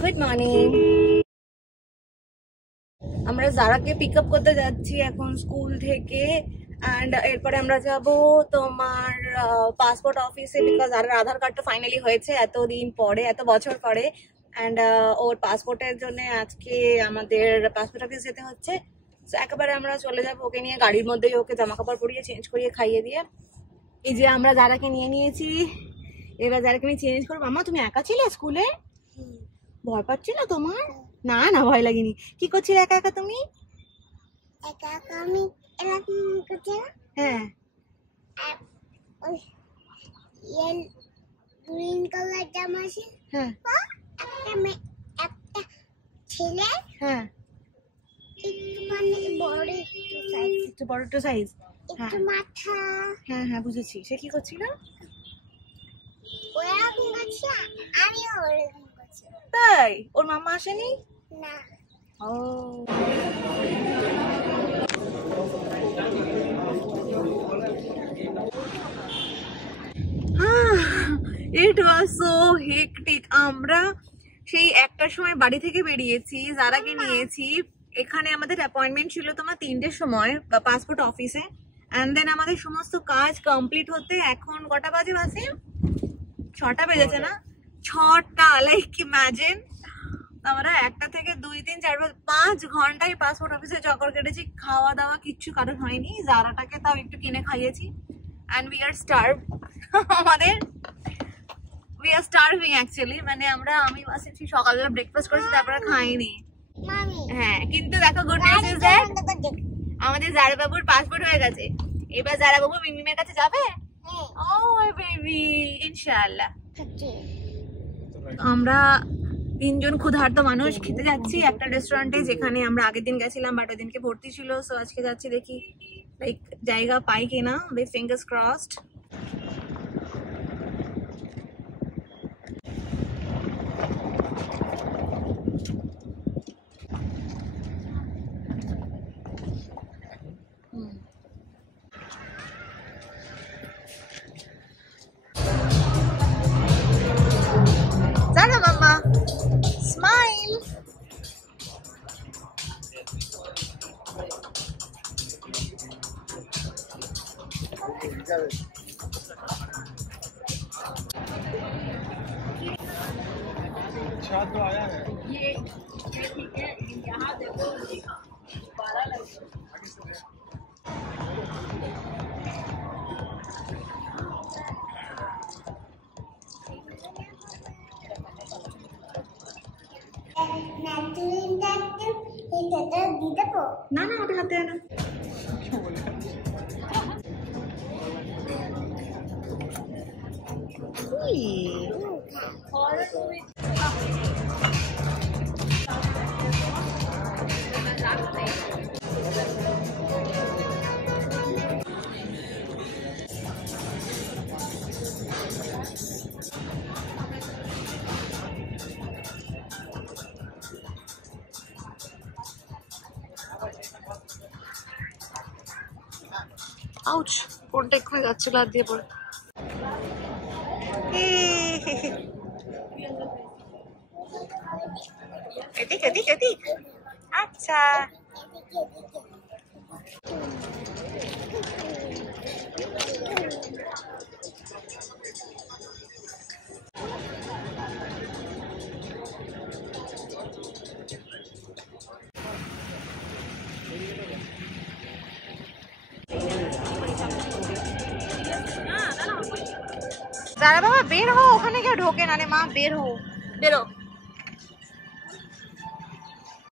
Good morning. আমরা জারাকে pick up করতে যাচ্ছি এখন স্কুল থেকে। অ্যান্ড এরপরে আমরা যাব তোমার পাসপোর্ট অফিসে, বিকজ আধার কার্ডটা ফাইনালি হয়েছে এতদিন পরে, এত বছর পরে। অ্যান্ড ওর পাসপোর্টের জন্য আজকে আমাদের পাসপোর্ট অফিস যেতে হচ্ছে। তো একেবারে আমরা চলে যাবো ওকে নিয়ে, গাড়ির মধ্যেই ওকে জামা কাপড় পরিয়ে চেঞ্জ করিয়ে খাইয়ে দিয়ে। এই যে আমরা জারাকে নিয়ে নিয়েছি, এবার জারাকে আমি চেঞ্জ করবো। মামা তুমি একা ছিলে স্কুলে? ভয় পাচ্ছিল তোমার? না না, ভয় লাগেনি। কি করছিলে একা একা তুমি? একা একা আমি এরকম করছিলাম। হ্যাঁ, ওই গ্রিন কালার জামা আছে, হ্যাঁ, একটা ছেলে, হ্যাঁ, একটু বড়, একটু বড় একটু সাইজ, হ্যাঁ একটু মাথা। হ্যাঁ হ্যাঁ, বুঝেছি। সে কি করছিল? ওরকম করছে, আমিও ওরকম করছি। তাই? ওর মামা আসেনি? না, ও, ইট ওয়াজ সো হেক্টিক। আমরা সেই একটার সময় বাড়ি থেকে বেরিয়েছি, জারাকে নিয়েছি। এখানে আমাদের অ্যাপয়েন্টমেন্ট ছিল তোমার 3টের সময় পাসপোর্ট অফিসে। অ্যান্ড দেন আমাদের সমস্ত কাজ কমপ্লিট হতে এখন কটা বাজে? 6টা বেজেছে না? 6টা, লাইক ইমাজিন। আমরা 1টা থেকে 2, 3, 4, 5 ঘন্টায় পাসপোর্ট অফিসে চক্কর কেটেছি। খাওয়া দাওয়া কিচ্ছু কারোর হয়নি, জারাটাকে তাও একটু কিনে খাইয়েছি। And we are starve. আমাদের উই আর স্টার্ভিং অ্যাকচুয়ালি। মানে আমি বাসেছি সকালবেলা ব্রেকফাস্ট করেছি, তারপরে খাইনি। মামি হ্যাঁ, কিন্তু দেখো গুড নিউজ ইজ দ্যাট আমাদের জারা বাবুর পাসপোর্ট হয়ে গেছে। এবার জারা বাবু মিমিমের কাছে যাবে। ও বেবি, ইনশাআল্লাহ। আমরা 3জন ক্ষুধার্ত মানুষ খেতে যাচ্ছি একটা রেস্টুরেন্টে, যেখানে আমরা আগের দিন গেছিলাম বাট ওই দিনকে ভর্তি ছিল। সো আজকে যাচ্ছি, দেখি লাইক জায়গা পাই কিনা। With fingers crossed. Zara mama, smile. तो आया है ये ठीक है, यहाँ देखो 12 लगे। না না, ওটা হাতে আনা। আউচ, ফোনটা এক্ষুনি যাচ্ছিল হাত দিয়ে পড়ে। এদিক এদিক এদিক, আচ্ছা। জারা বাবা বের হো, ওখানে কেউ ঢোকে না রে মা, বের হো, বেরো।